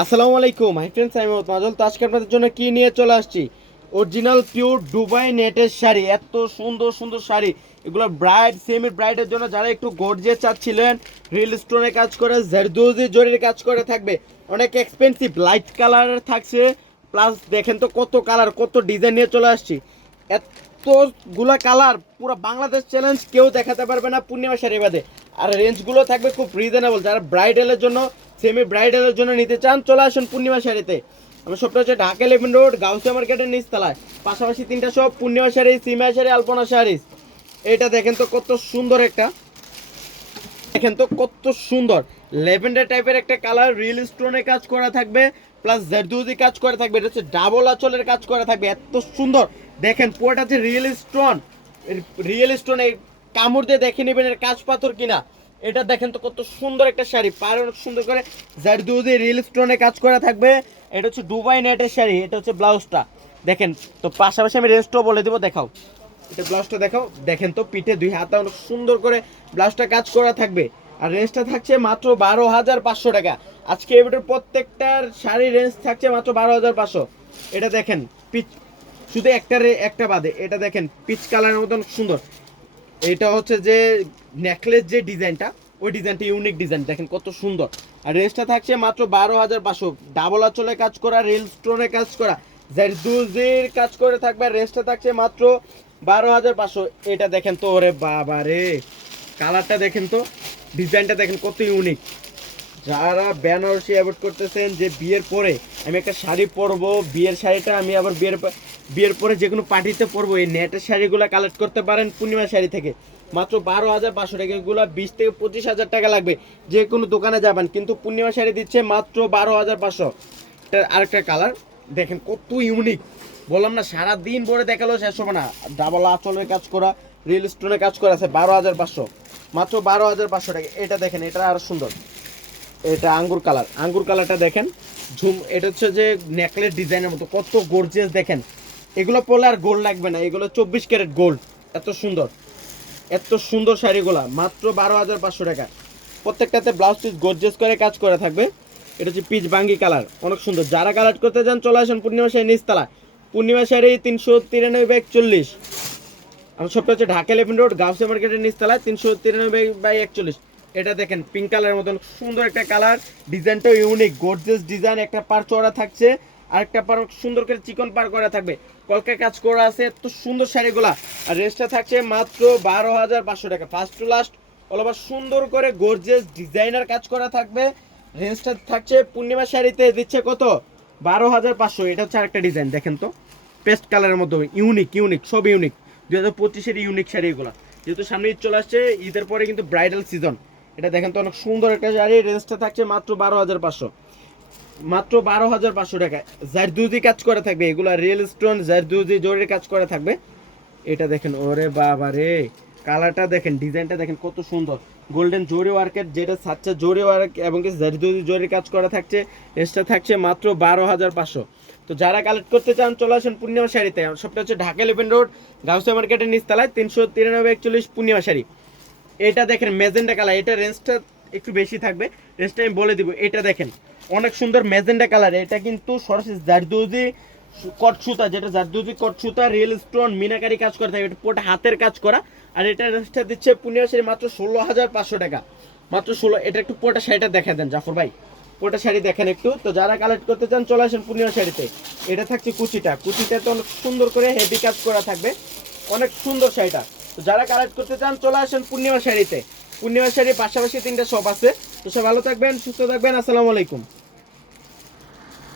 আসসালামু আলাইকুম hi friends, আমি মোহাম্মদ মাজল। তো আজকে আপনাদের জন্য কি নিয়ে চলে আসছি, অরিজিনাল পিওর দুবাই নেটের শাড়ি। এত সুন্দর সুন্দর শাড়ি, এগুলো ব্রাইড সেমি ব্রাইডের জন্য যারা একটু গর্জিয়াস চাচ্ছিলেন, রিল স্টোনে কাজ করে, জারদৌজি জরির কাজ করে থাকবে। অনেক এক্সপেন্সিভ লাইট কালারের থাকছে, প্লাস দেখেন তো কত কালার কত ডিজাইন নিয়ে চলে আসছি। এতগুলা কালার পুরো বাংলাদেশ চ্যালেঞ্জ কেউ দেখাতে পারবে না পূর্ণিমা শাড়ি বাদে। আর রেঞ্জগুলো থাকবে খুব রিজনেবল। যারা ব্রাইডালের জন্য সেমি ব্রাইডালের জন্য নিতে চান চলে আসুন পূর্ণিমা শাড়িতে। আমার শপটা হচ্ছে ঢাকা 11 রোড গাউসিয়া মার্কেটের নিচতলায়। পাশাপাশি তিনটা শপ, পূর্ণিমা শাড়ি, সিমা শাড়ি, আলপনা শাড়ি। এটা দেখেন তো কত সুন্দর একটা, দেখেন তো কত সুন্দর ল্যাভেন্ডার টাইপের একটা কালার, রিয়েল স্টোনে কাজ করা থাকবে, প্লাস জারদৌজি কাজ করা থাকবে। এটা হচ্ছে ডাবল আঁচলের কাজ করা থাকবে। এত সুন্দর দেখেন, পুরোটা হচ্ছে রিয়েল স্টোন। রিয়েল স্টোনে কামড় দিয়ে দেখে নেবেন এর কাজ পাথর কিনা। এটা দেখেন তো কত সুন্দর একটা শাড়ি, পাড়ে অনেক সুন্দর করে জারদৌজি রিয়েল স্টোনে কাজ করা থাকবে। এটা হচ্ছে দুবাই নেটের শাড়ি। এটা হচ্ছে ব্লাউজটা দেখেন। তো পাশাপাশি আমি রেস্টও বলে দেবো, দেখাও এটা ব্লাউজটা দেখাও। দেখেন তো পিঠে দুই হাতে অনেক সুন্দর করে ব্লাউজটা কাজ করা থাকবে। আর রেঞ্জটা থাকছে মাত্র 12,500 টাকা। আজকে এবারের প্রত্যেকটার শাড়ি রেঞ্জ থাকছে মাত্র 12,500। এটা দেখেন পিচ, শুধু একটা বাদে এটা দেখেন পিচ কালারের মতন সুন্দর। এটা হচ্ছে যে নেকলেস যে ডিজাইনটা, ওই ডিজাইনটা ইউনিক ডিজাইন, দেখেন কত সুন্দর। আর রেঞ্জটা থাকছে মাত্র 12,500। ডাবল আঁচলে কাজ করা, রেল স্টোনে কাজ করা, জারদৌজির কাজ করে থাকবে। রেঞ্জটা থাকছে মাত্র 12,500। এটা দেখেন তো, ওরে বাবা রে, কালারটা দেখেন তো, ডিজাইনটা দেখেন কত ইউনিক। যারা বেনারসি অ্যাভয়েড করতেছেন যে বিয়ের পরে আমি একটা শাড়ি পরবো, বিয়ের শাড়িটা আমি আবার বিয়ের পরে যে কোনো পার্টিতে পরবো, এই নেটের শাড়িগুলো কালেক্ট করতে পারেন পূর্ণিমা শাড়ি থেকে। মাত্র 12,500 টাকা। এগুলো 20 থেকে 25,000 টাকা লাগবে যে কোনো দোকানে যাবেন, কিন্তু পূর্ণিমা শাড়ি দিচ্ছে মাত্র 12,500। এটার আরেকটা কালার দেখেন কত ইউনিক, বললাম না সারাদিন ভরে দেখালেও শেষ হবে না। ডাবল আঁচলের কাজ করা, রিয়েল স্টোনের কাজ করা আছে। 12,500, মাত্র 12,500 টাকা। এটা দেখেন, এটা আরো সুন্দর। এটা আঙ্গুর কালার, আঙ্গুর কালারটা দেখেন ঝুম। এটা হচ্ছে যে নেকলেস ডিজাইনের মতো কত গর্জিয়াস দেখেন। এগুলো পরলে আর গোল্ড লাগবে না, এগুলো 24 ক্যারেট গোল্ড। এত সুন্দর এত সুন্দর শাড়িগুলা মাত্র 12,500 টাকা। প্রত্যেকটাতে ব্লাউজ পিস গর্জিয়াস করে কাজ করে থাকবে। এটা হচ্ছে পিচ বাঙ্গি কালার, অনেক সুন্দর। যারা কালার করতে চান চলে আসেন পূর্ণিমা শাড়ি নিচতলা। পূর্ণিমা শাড়ি 393/41। আমার সবটা হচ্ছে ঢাকা 11 রোড গাউসিয়া মার্কেটের নিচতলায়, 393/41। এটা দেখেন পিঙ্ক কালারের মতন সুন্দর একটা কালার, ডিজাইনটাও ইউনিক গর্জিয়াস ডিজাইন। একটা পার চওড়া থাকছে, আরেকটা পার সুন্দর করে চিকন পার করা থাকবে। কলকার কাজ করা আছে, এত সুন্দর শাড়িগুলা। আর রেঞ্জটা থাকছে মাত্র 12,500 টাকা। First to last all over সুন্দর করে গর্জিয়াস ডিজাইনার কাজ করা থাকবে। রেঞ্জটা থাকছে পূর্ণিমা শাড়িতে দিচ্ছে কত, 12,500। এটা হচ্ছে আরেকটা ডিজাইন দেখেন তো, পেস্ট কালারের মতো ইউনিক ইউনিক, সব ইউনিক। 2025-এর ইউনিক শাড়ি এগুলো, যেহেতু সামনে ঈদ চলে আসছে, ঈদের পরে কিন্তু ব্রাইডাল সিজন। এটা দেখেন তো অনেক সুন্দর একটা শাড়ি। রেঞ্জটা থাকছে মাত্র 12,500, মাত্র 12,500 টাকা। জারদৌজি কাজ করে থাকবে, এগুলো রিয়েল স্টোন জারদৌজি জরির কাজ করে থাকবে। এটা দেখেন, ওরে বাবা রে, কালারটা দেখেন, ডিজাইনটা দেখেন কত সুন্দর। গোল্ডেন জরি ওয়ার্কের, যেটা সাচ্চা জরি ওয়ার্ক এবং কি জারদৌজি জরির কাজ করা থাকছে। রেঞ্জটা থাকছে মাত্র 12,500। তো যারা কালেক্ট করতে চান চলে আসেন পূর্ণিমা শাড়িতে। সবটা হচ্ছে ঢাকা 11 রোড গাউসিয়া মার্কেটের নিচতলায়, 393/41 পূর্ণিমা শাড়ি। এটা দেখেন মেজেন্ডা কালার, এটা রেঞ্জটা একটু বেশি থাকবে, রেঞ্জটা আমি বলে দিব। এটা দেখেন অনেক সুন্দর মেজেন্ডা কালার। এটা কিন্তু সরাসরি জারদৌজি কট সুতা, যেটা জারদৌজি কট সুতা রিয়েল স্টোন মিনাকারি কাজ করা থাকে, এটা পুরোটা হাতের কাজ করা। আর এটা রেঞ্জটা দিচ্ছে পূর্ণিমা শাড়ি মাত্র 16,500 টাকা, মাত্র 16। এটা একটু পুরোটা শাড়িটা দেখা দেন জাফর ভাই, পুরোটা শাড়ি দেখেন একটু। তো যারা কালেক্ট করতে চান চলে আসেন পূর্ণিমা শাড়িতে। এটা থাকছে কুচিটা, কুচিটাতে অনেক সুন্দর করে হেভি কাজ করা থাকবে, অনেক সুন্দর শাড়িটা। তো যারা কালেক্ট করতে চান চলে আসেন পূর্ণিমা শাড়িতে। পূর্ণিমা শাড়ির পাশাপাশি তিনটা শপ আছে। তো সব ভালো থাকবেন, সুস্থ থাকবেন, আসসালামু আলাইকুম।